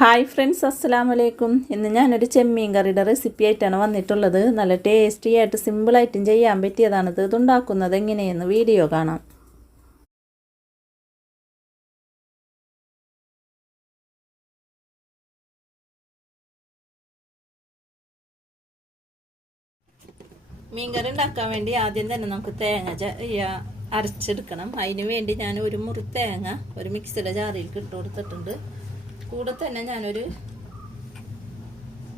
Hi friends അസ്സാം വലൈക്കും ഇന്ന് ഞാനൊരു ചെമ്മീൻ കറിയുടെ റെസിപ്പി ആയിട്ടാണ് വന്നിട്ടുള്ളത്. നല്ല ടേസ്റ്റി ആയിട്ട് സിമ്പിളായിട്ടും ചെയ്യാൻ പറ്റിയതാണിത് ഇതുണ്ടാക്കുന്നത് എങ്ങനെയെന്ന് വീഡിയോ കാണാം. മീൻകറി ഉണ്ടാക്കാൻ വേണ്ടി ആദ്യം തന്നെ നമുക്ക് തേങ്ങ അരച്ചെടുക്കണം. അതിനു വേണ്ടി ഞാൻ ഒരു മുറി തേങ്ങ ഒരു മിക്സിയുടെ ജാറിയിൽ ഇട്ട് കൊടുത്തിട്ടുണ്ട്. കൂടെ തന്നെ ഞാനൊരു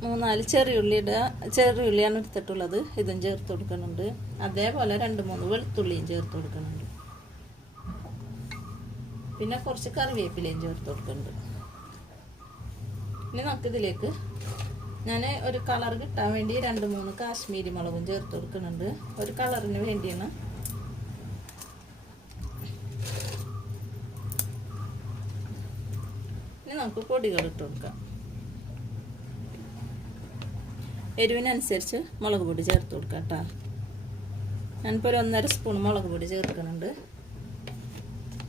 മൂന്നാൽ ചെറിയുള്ളിയുടെ ചെറിയുള്ളിയാണ് എടുത്തിട്ടുള്ളത്. ഇതും ചേർത്ത് കൊടുക്കുന്നുണ്ട്. അതേപോലെ രണ്ട് മൂന്ന് വെളുത്തുള്ളിയും ചേർത്ത് കൊടുക്കുന്നുണ്ട്. പിന്നെ കുറച്ച് കറിവേപ്പിലയും ചേർത്ത് കൊടുക്കുന്നുണ്ട്. ഇനി നമുക്കിതിലേക്ക് ഞാൻ ഒരു കളർ കിട്ടാൻ വേണ്ടി രണ്ട് മൂന്ന് കാശ്മീരി മുളകും ചേർത്ത് കൊടുക്കുന്നുണ്ട്. ഒരു കളറിന് വേണ്ടിയാണ് ഇനി നമുക്ക് പൊടികൾ ഇട്ട് കൊടുക്കാം. എരിവിനനുസരിച്ച് മുളക് പൊടി ചേർത്ത് കൊടുക്കാം കേട്ടോ. ഞാനിപ്പോൾ ഒരു ഒന്നര സ്പൂൺ മുളക് പൊടി ചേർക്കുന്നുണ്ട്.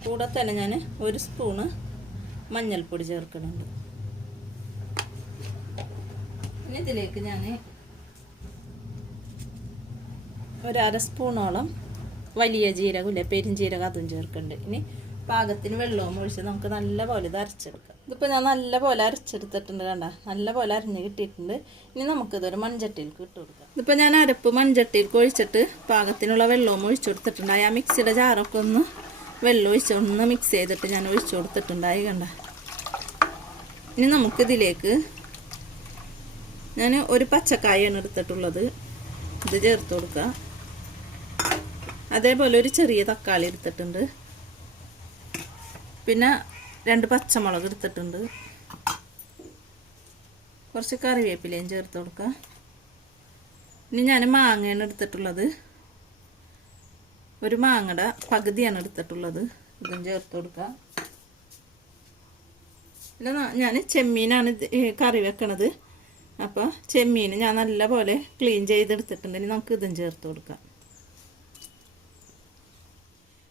കൂടെ തന്നെ ഞാൻ ഒരു സ്പൂണ് മഞ്ഞൾപ്പൊടി ചേർക്കുന്നുണ്ട്. ഇനി ഇതിലേക്ക് ഞാൻ ഒരു അര സ്പൂണോളം വലിയ ജീരകം പെരും ജീരകം അതും ചേർക്കുന്നുണ്ട്. ഇനി പാകത്തിന് വെള്ളവും ഒഴിച്ച് നമുക്ക് നല്ല പോലെ ഇത് അരച്ചെടുക്കാം. ഇതിപ്പോൾ ഞാൻ നല്ല പോലെ അരച്ചെടുത്തിട്ടുണ്ട് കണ്ട. നല്ല പോലെ അരിഞ്ഞ് കിട്ടിയിട്ടുണ്ട്. ഇനി നമുക്കിതൊരു മൺചട്ടിയിലേക്ക് ഇട്ട് കൊടുക്കാം. ഇതിപ്പോൾ ഞാൻ അരപ്പ് മൺചട്ടിയിലേക്ക് ഒഴിച്ചിട്ട് പാകത്തിനുള്ള വെള്ളവും ഒഴിച്ചു കൊടുത്തിട്ടുണ്ട്. ആ മിക്സിയുടെ ജാറൊക്കെ ഒന്ന് വെള്ളം ഒഴിച്ച് ഒന്ന് മിക്സ് ചെയ്തിട്ട് ഞാൻ ഒഴിച്ചു കൊടുത്തിട്ടുണ്ടായി കണ്ട. ഇനി നമുക്കിതിലേക്ക് ഞാൻ ഒരു പച്ചക്കായാണ് എടുത്തിട്ടുള്ളത്. ഇത് ചേർത്ത് കൊടുക്കുക അതേപോലെ ഒരു ചെറിയ തക്കാളി എടുത്തിട്ടുണ്ട്. പിന്നെ രണ്ട് പച്ചമുളക് എടുത്തിട്ടുണ്ട്. കുറച്ച് കറിവേപ്പിലയും ചേർത്ത് കൊടുക്കുക ഇനി ഞാൻ മാങ്ങയാണ് എടുത്തിട്ടുള്ളത്. ഒരു മാങ്ങയുടെ പകുതിയാണ് എടുത്തിട്ടുള്ളത്. ഇതും ചേർത്ത് കൊടുക്കുക ഇല്ല ഞാൻ ചെമ്മീനാണ് കറി വെക്കണത്. അപ്പോൾ ചെമ്മീൻ ഞാൻ നല്ലപോലെ ക്ലീൻ ചെയ്തെടുത്തിട്ടുണ്ട്. ഇനി നമുക്ക് ഇതും ചേർത്ത് കൊടുക്കാം.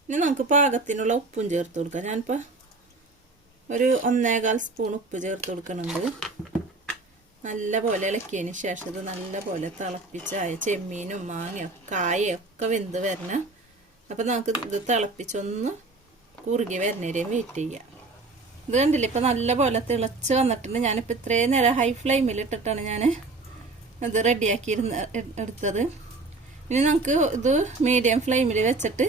ഇനി നമുക്ക് പാകത്തിനുള്ള ഉപ്പും ചേർത്ത് കൊടുക്കാം. ഞാനിപ്പോൾ ഒരു ഒന്നേകാൽ സ്പൂൺ ഉപ്പ് ചേർത്ത് കൊടുക്കുന്നുണ്ട് നല്ല പോലെ ഇളക്കിയതിന് ശേഷം ഇത് നല്ല പോലെ തിളപ്പിച്ചായ ചെമ്മീനും മാങ്ങയും കായയൊക്കെ വെന്ത് വരണം. അപ്പം നമുക്ക് ഇത് തിളപ്പിച്ചൊന്ന് കുറുകി വരണേരെയും വെയിറ്റ് ചെയ്യാം. ഇത് കണ്ടില്ല ഇപ്പം നല്ല പോലെ തിളച്ച് വന്നിട്ടുണ്ട്. ഞാനിപ്പോൾ ഇത്രയും നേരം ഹൈ ഫ്ലെയിമിൽ ഇട്ടിട്ടാണ് ഞാൻ ഇത് റെഡിയാക്കി എടുത്തത്. ഇനി നമുക്ക് ഇത് മീഡിയം ഫ്ലെയിമിൽ വെച്ചിട്ട്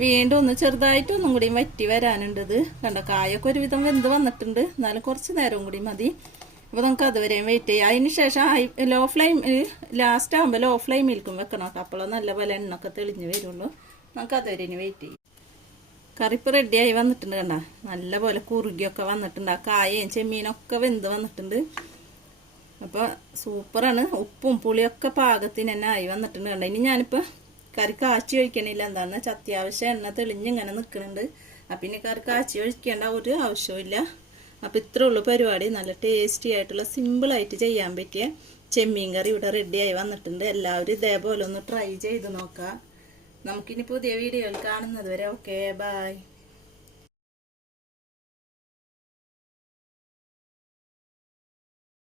വീണ്ടും ഒന്ന് ചെറുതായിട്ട് ഒന്നും കൂടി വറ്റി വരാനുണ്ട് ഇത് കണ്ട കായൊക്കെ ഒരുവിധം വെന്ത് വന്നിട്ടുണ്ട്. എന്നാലും കുറച്ച് നേരം കൂടി മതി. അപ്പോൾ നമുക്ക് അതുവരെയും വെയിറ്റ് ചെയ്യാം. അതിന് ശേഷം ഹൈ ലോ ഫ്ലെയിം ലാസ്റ്റ് ആകുമ്പോൾ ലോ ഫ്ലെയിമിൽക്കും വെക്കണം അപ്പോൾ നല്ല പോലെ എണ്ണൊക്കെ തെളിഞ്ഞ് വരുള്ളൂ. നമുക്ക് അതുവരെ ഇനി വെയിറ്റ് ചെയ്യാം. കറിപ്പ് റെഡിയായി വന്നിട്ടുണ്ട് കണ്ട. നല്ല പോലെ കുറുകിയൊക്കെ വന്നിട്ടുണ്ട്. ആ കായയും ചെമ്മീനൊക്കെ വെന്ത് വന്നിട്ടുണ്ട്. അപ്പോൾ സൂപ്പറാണ് ഉപ്പും പുളിയൊക്കെ പാകത്തിന് തന്നെ ആയി വന്നിട്ടുണ്ട് കണ്ട. ഇനി ഞാനിപ്പോൾ കറി കാച്ചി ഒഴിക്കണില്ല. എന്താണെന്ന് വെച്ചാൽ അത്യാവശ്യം എണ്ണ തെളിഞ്ഞിങ്ങനെ നിൽക്കുന്നുണ്ട് അപ്പം ഇനി കറി കാച്ചി ഒഴിക്കേണ്ട ഒരു ആവശ്യമില്ല അപ്പം ഇത്രേ ഉള്ളൂ പരിപാടി. നല്ല ടേസ്റ്റി ആയിട്ടുള്ള സിമ്പിളായിട്ട് ചെയ്യാൻ പറ്റിയ ചെമ്മീൻ കറി ഇവിടെ റെഡിയായി വന്നിട്ടുണ്ട്. എല്ലാവരും ഇതേപോലെ ഒന്ന് ട്രൈ ചെയ്ത് നോക്കാം. നമുക്കിനി പുതിയ വീഡിയോയിൽ കാണുന്നത് വരെ ഓക്കെ ബായ്